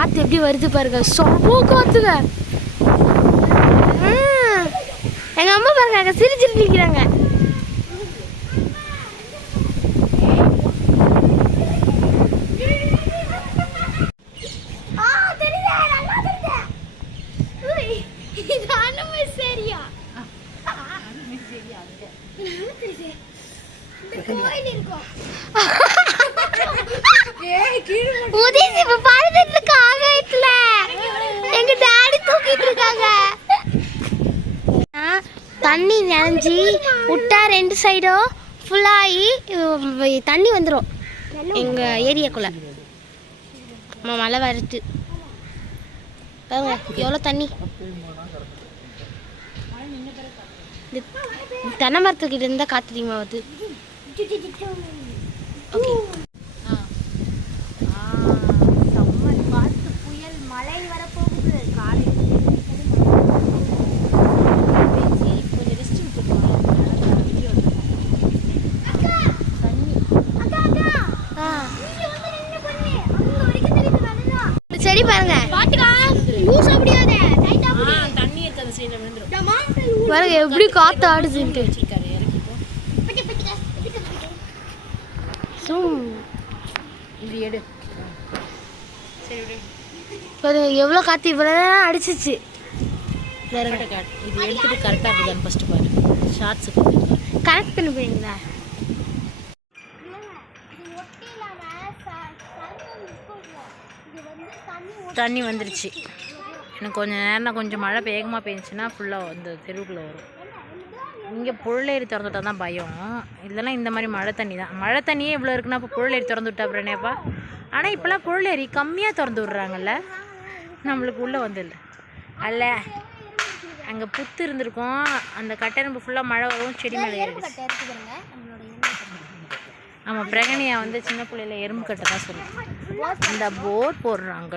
காற்று எப்படி வருது பாருங்க, செம்ம காற்றுங்க. எங்கள் அம்மா பாருங்க அங்கே சிரிச்சிட்டு நிற்கிறாங்க. தண்ணி நினைஞ்சி விட்டா 2 சைடும் ஃபுல்லாகி தண்ணி வந்துடும் எங்கள் ஏரியாக்குள்ள. மழை வருது பாருங்க எவ்வளோ தண்ணி. தென்னை மரத்துக்கிட்ட இருந்தால் காற்று அதிகமாக வருது. ஓகே சரி பாருங்க பாருங்க எப்படி காத்து ஆடுதுன்ட்டு. பாருங்க எவ்வளோ காத்து இவ்வளோதான் அடிச்சிச்சு. இது எடுத்துட்டு கரெக்டாக இருக்குதான்னு ஃபஸ்ட்டு பாரு. ஷார்ட்ஸுக்கு கரெக்ட் பண்ணி போயிருங்களா? தண்ணி வந்துருச்சு. எனக்கு கொஞ்சம் நேரம் கொஞ்சம் மழை வேகமாக பெஞ்சுன்னா ஃபுல்லாக அந்த தெருவுக்குள்ளே வரும். இங்கே புழலேரி திறந்துவிட்டா தான் பயம். இதெல்லாம் இந்த மாதிரி மழை தண்ணி தான். மழை தண்ணியே இவ்வளோ இருக்குன்னா இப்போ புழலேரி திறந்து விட்டா அப்புறமேப்பா. ஆனால் இப்போலாம் புழலேரி கம்மியாக திறந்து விட்றாங்கல்ல, நம்மளுக்கு உள்ளே வந்துடல அல்ல. அங்கே புத்து இருந்திருக்கும், அந்த கட்டெரும்பு ஃபுல்லாக மழை வரும், செடி மேலே ஏறிடுச்சு. ஆமாம், பிரகனியா வந்து சின்ன பிள்ளையில எறும்பு கட்டை தான் சொல்லுவோம். இந்த போர் போடுறாங்க.